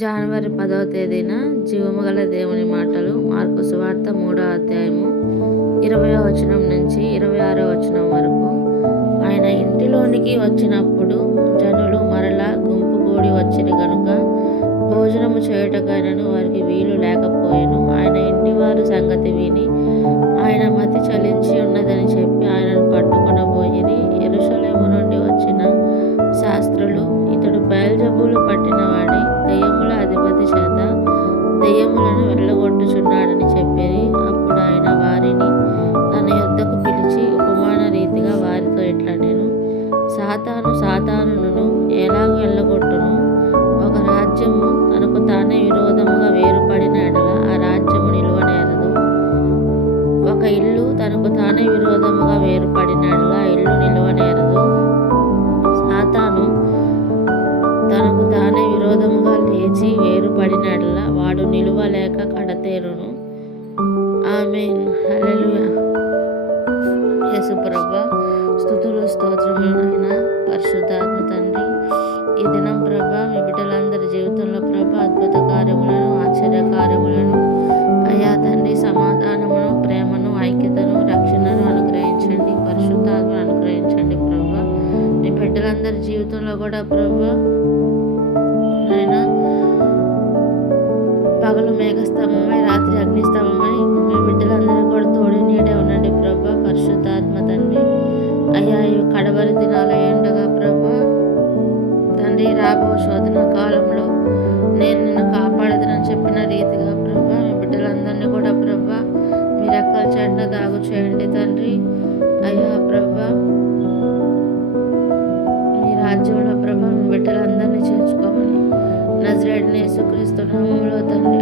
జనవరి 10వ తేదీన జీవము గల దేవుని మాటలు మార్కు సువార్త 3వ అధ్యాయము 20వ వచనం నుంచి 26వ వచనం వరకు. ఆయన ఇంటిలోనికి వచ్చినప్పుడు జనులు మరలా గుంపు కూడి వచ్చిరి గనుక భోజనము చేయుటకైనను వారికి వీలు లేకపోయెను. ఆయన ఇంటివారు సంగతి విని ఆయన మతి చలించి ఉన్నదని చెప్పి ఆయనను పట్టుకొనబోయిరి. యెరూషలేము నుండి వచ్చిన శాస్త్రులు, ఇతడు బయల్జెబూలు పట్టినవాడై దెయ్యముల అధిపతి చేత దెయ్యములను వెళ్ళగొట్టుచున్నాడని చెప్పిరి. అప్పుడు ఆయన వారిని తన యొద్దకు పిలిచి ఉపమాన రీతిగా వారితో ఇట్లనెను: సాతాను సాతానును ఎలాగూ వెళ్ళగొట్టును? ఒక రాజ్యము తనకు తానే విరోధముగా వేరుపడిన ఎడల ఆ రాజ్యము నిలువనేరదు. ఒక ఇల్లు తనకు తానే విరోధముగా వేరుపడిన ఎడల ఆ ఇల్లు నిలువనేరదు. సాతాను తనకు తానే విరోధముగా లేచి వేరుపడిన ఎడల వాడు నిలువలేక కడతేరును. ఆమేన్. హల్లెలూయా. యేసు ప్రభువా, స్తుతులు స్తోత్రములు నాయన. పరిశుద్ధాత్మ తండ్రి, ఈ దినం ప్రభా మీ బిడ్డలందరి జీవితంలో ప్రభా అద్భుత కార్యములను, ఆశ్చర్య కార్యములను అయ్యా తండ్రి, సమాధానమును, ప్రేమను, ఐక్యతను, రక్షణను అనుగ్రహించండి. పరిశుద్ధాత్మను అనుగ్రహించండి ప్రభా. మీ బిడ్డలందరి జీవితంలో కూడా ప్రభా నాయన పగలు మేఘస్తంభమై రాత్రి అగ్నిస్తంభమై మీ బిడ్డలందరూ కూడా తోడి నీడే ఉండండి ప్రభా. పరిశుద్ధాత్మ తండ్రి అయ్యా, ఇవి కడవరి దినాలు ఉండగా ప్రభా తండ్రి, రాబో శోధన కాలంలో నేను నిన్ను కాపాడదనని చెప్పిన రీతిగా ప్రభా మీ బిడ్డలందరినీ కూడా ప్రభా మీ రెక్కల చాటున దాగు చేయండి తండ్రి. అయ్యా ప్రభా, మీ రాజ్యంలో ప్రభా మీ బిడ్డలందరినీ చేర్చుకోమని నజరేయుడైన యేసుక్రీస్తు నామములో తండ్రి